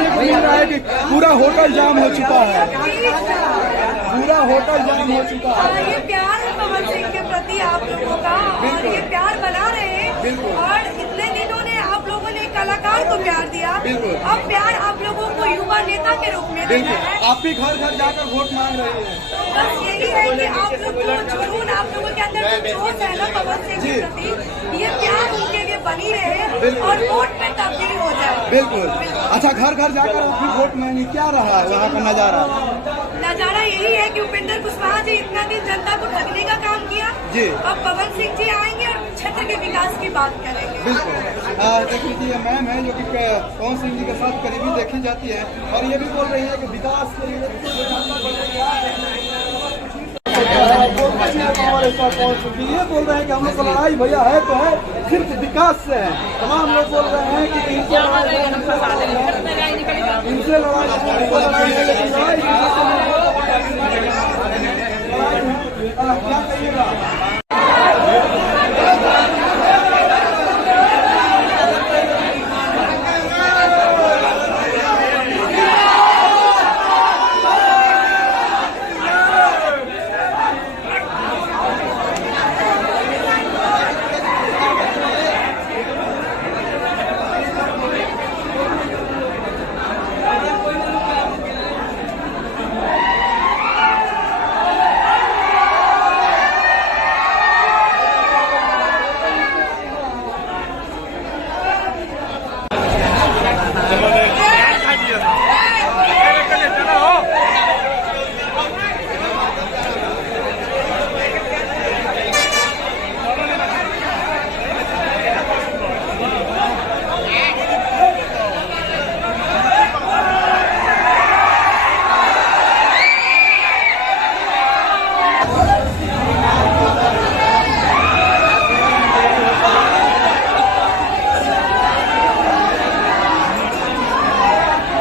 देखने को मिल रहा है कि पूरा होटल जाम हो चुका है, पूरा होटल जाम हो चुका है। ये प्यार है पवन सिंह के प्रति आप लोगों का, और ये प्यार बना रहे हैं। और इतने दिनों ने आप लोगों ने कलाकार को प्यार दिया, अब प्यार आप लोगों को युवा नेता के रूप में देना है। आप भी घर घर जाकर वोट मांग रहे हैं। बस यही है कि आप लोग को जुनून, आप लोगों के अंदर जो जोश है ना पवन सिंह के प्रति, ये प्यार उनके लिए बनी रहे और वोट में तब्दील हो जाए। बिल्कुल। अच्छा, घर घर जाकर आप भी वोट मांगे, क्या रहा है वहाँ का नजारा? नजारा यही है कि उपेंद्र कुशवाहा जी इतना दिन जनता को ठगने का काम किया जी। अब पवन सिंह जी आएंगे और क्षेत्र के विकास की बात करेंगे। बिल्कुल। देख लीजिए, मैम है जो कि पवन सिंह जी के साथ करीबी देखी जाती है, और ये भी बोल रही है कि विकास के लिए ये बोल रहे हैं कि हम लोग को लड़ाई भैया है तो है, सिर्फ विकास से है। तमाम लोग बोल रहे हैं कि इनसे लड़ाई है, लेकिन लड़ाई क्या कहिएगा?